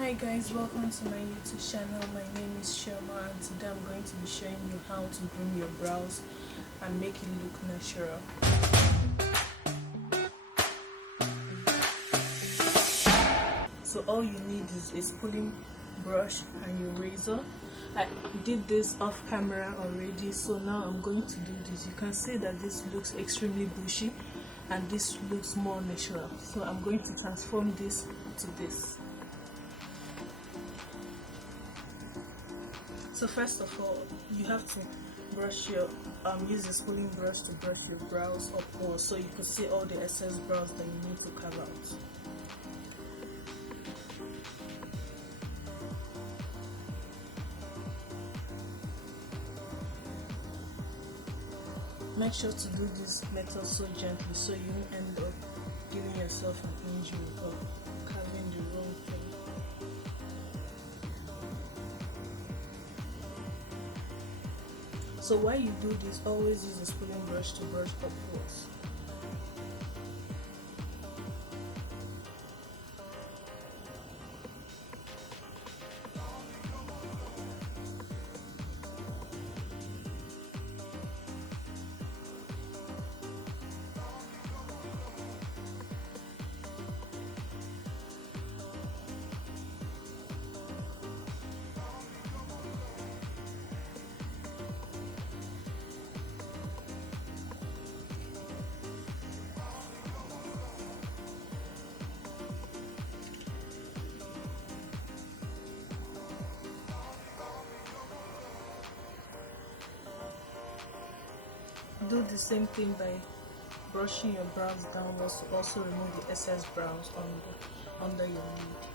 Hi guys, welcome to my YouTube channel. My name is Shoma and today I'm going to be showing you how to groom your brows and make it look natural. So all you need is a spooling brush and your razor. I did this off camera already, so now I'm going to do this. You can see that this looks extremely bushy and this looks more natural, so I'm going to transform this to this. So first of all, you have to brush your use a spooling brush to brush your brows upwards so you can see all the excess brows that you need to carve out. Make sure to do this method so gently so you won't end up giving yourself an injury or carving the wrong thing. So while you do this, always use a spooling brush to brush upwards. Do the same thing by brushing your brows downwards to also remove the excess brows under your lid.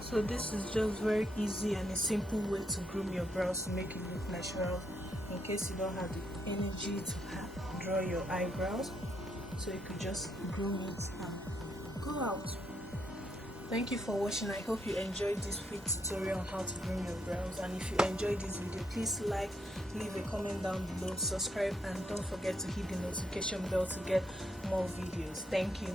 So this is just very easy and a simple way to groom your brows to make it look natural in case you don't have the energy to draw your eyebrows. So you could just groom it and go out. Thank you for watching. I hope you enjoyed this quick tutorial on how to groom your brows, and if you enjoyed this video, please like, leave a comment down below, subscribe, and don't forget to hit the notification bell to get more videos. Thank you.